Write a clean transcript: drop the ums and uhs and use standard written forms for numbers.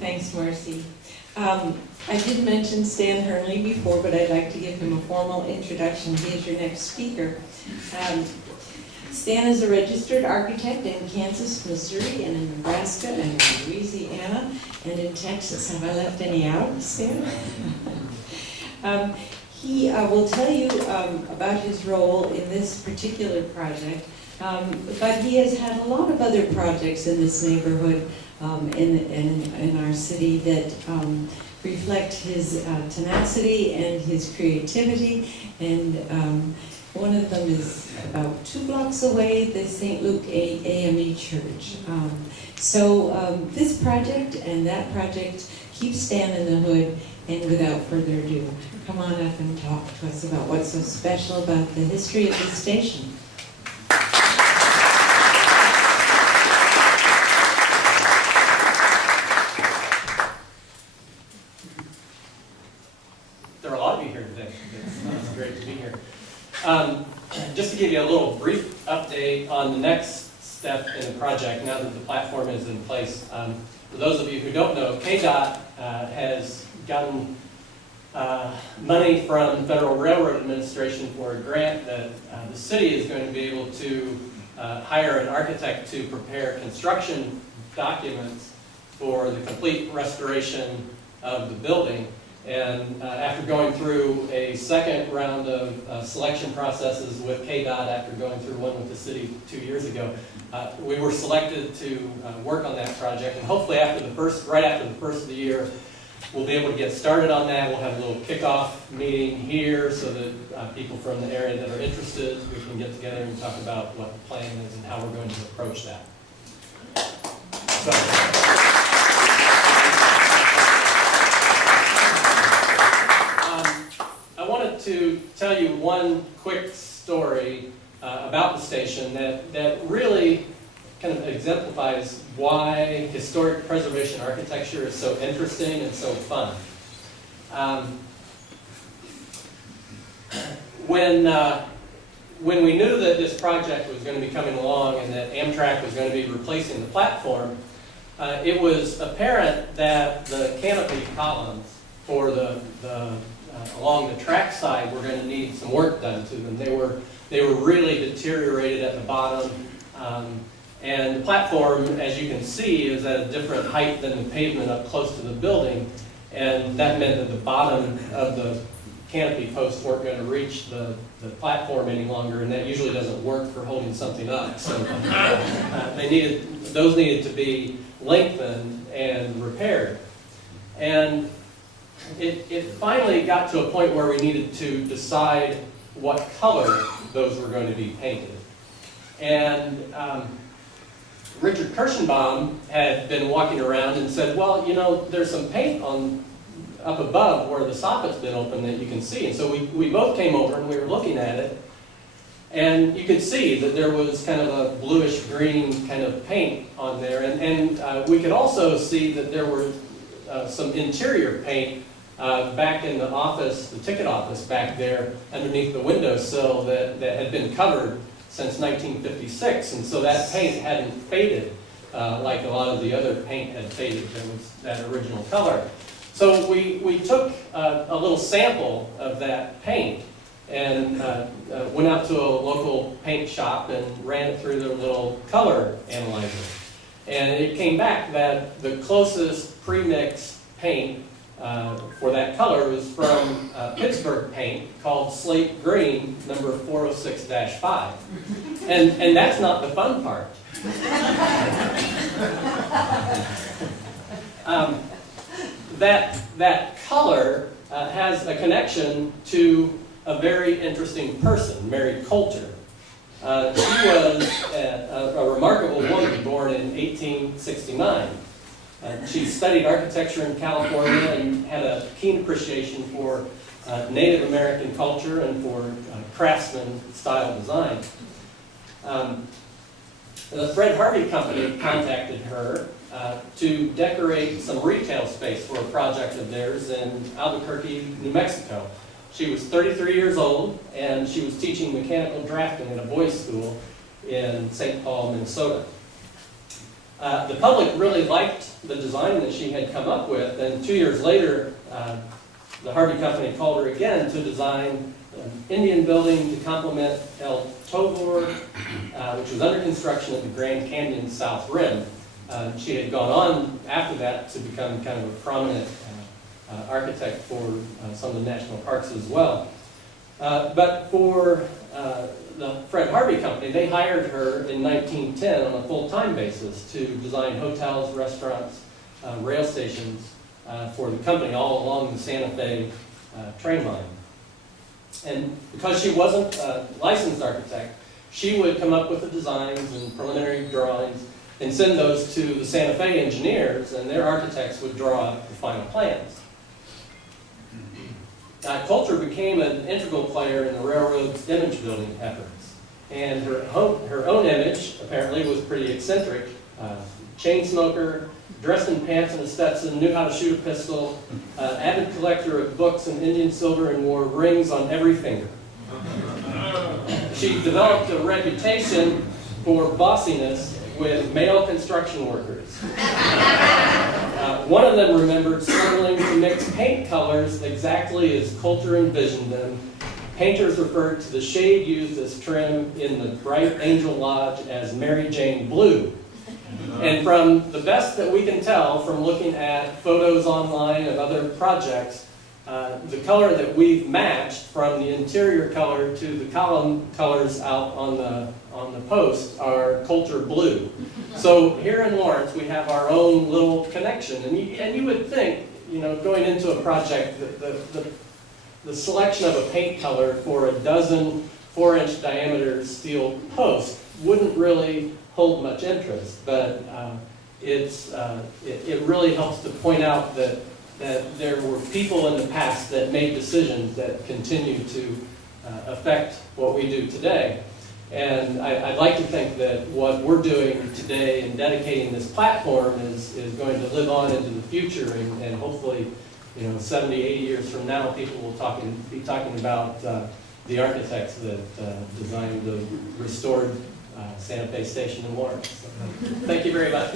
Thanks, Marcy. I did mention Stan Hernly before, but I'd like to give him a formal introduction. He is your next speaker. Stan is a registered architect in Kansas, Missouri, and in Nebraska, and in Louisiana, and in Texas. Have I left any out, Stan? He will tell you about his role in this particular project, but he has had a lot of other projects in this neighborhood in our city that reflect his tenacity and his creativity, and one of them is about 2 blocks away, the St. Luke AME Church. So this project and that project keep Stan in the hood, and without further ado, come on up and talk to us about what's so special about the history of this station. There are a lot of you here today. It's great to be here. Just to give you a little brief update on the next step in the project now that the platform is in place. For those of you who don't know, KDOT has gotten money from the Federal Railroad Administration for a grant that the city is going to be able to hire an architect to prepare construction documents for the complete restoration of the building. And after going through a second round of selection processes with KDOT, after going through one with the city 2 years ago, we were selected to work on that project. And hopefully right after the first of the year, we'll be able to get started on that. We'll have a little kickoff meeting here so that people from the area that are interested, we can get together and talk about what the plan is and how we're going to approach that. I wanted to tell you one quick story about the station that really kind of exemplifies why historic preservation architecture is so interesting and so fun. When we knew that this project was going to be coming along and that Amtrak was going to be replacing the platform, it was apparent that the canopy columns for along the track side were going to need some work done to them. They were really deteriorated at the bottom. And the platform, as you can see, is at a different height than the pavement up close to the building, and that meant that the bottom of the canopy posts weren't going to reach the platform any longer, and that usually doesn't work for holding something up. So those needed to be lengthened and repaired. And it finally got to a point where we needed to decide what color those were going to be painted. And Richard Kirschenbaum had been walking around and said, well, you know, there's some paint up above where the soffit's been open that you can see. And so we both came over and we were looking at it, and you could see that there was kind of a bluish green kind of paint on there. And we could also see that there were some interior paint back in the office, the ticket office back there underneath the windowsill that had been covered since 1956, and so that paint hadn't faded like a lot of the other paint had faded. There was that original color. So we took a little sample of that paint and went out to a local paint shop and ran it through their little color analyzer. And it came back that the closest pre-mixed paint for that color was from Pittsburgh paint called Slate Green, number 406-5. And that's not the fun part. That color has a connection to a very interesting person, Mary Coulter. She was a remarkable woman born in 1869. She studied architecture in California and had a keen appreciation for Native American culture and for craftsman style design. The Fred Harvey Company contacted her to decorate some retail space for a project of theirs in Albuquerque, New Mexico. She was 33 years old, and she was teaching mechanical drafting at a boys' school in St. Paul, Minnesota. The public really liked the design that she had come up with, and 2 years later, the Harvey Company called her again to design an Indian building to complement El Tobor, which was under construction at the Grand Canyon South Rim. She had gone on after that to become kind of a prominent architect for some of the national parks as well. But for the Fred Harvey Company, they hired her in 1910 on a full-time basis to design hotels, restaurants, rail stations for the company all along the Santa Fe train line. And because she wasn't a licensed architect, she would come up with the designs and preliminary drawings and send those to the Santa Fe engineers, and their architects would draw up the final plans. Culture became an integral player in the railroad's image building efforts. And her own image apparently was pretty eccentric. Chain smoker, dressed in pants and a Stetson, knew how to shoot a pistol, avid collector of books and Indian silver, and wore rings on every finger. She developed a reputation for bossiness with male construction workers. One of them remembered struggling to mix paint colors exactly as Coulter envisioned them. Painters referred to the shade used as trim in the Bright Angel Lodge as Mary Jane Blue. And from the best that we can tell from looking at photos online of other projects, the color that we've matched from the interior color to the column colors out on the post are Coulter Blue. So here in Lawrence, we have our own little connection. And you would think, you know, going into a project, the selection of a paint color for a dozen 4-inch diameter steel posts wouldn't really hold much interest. But it really helps to point out that there were people in the past that made decisions that continue to affect what we do today. And I'd like to think that what we're doing today in dedicating this platform is going to live on into the future, and hopefully, 70, 80 years from now, people will be talking about the architects that designed the restored Santa Fe Station in Lawrence. So, thank you very much.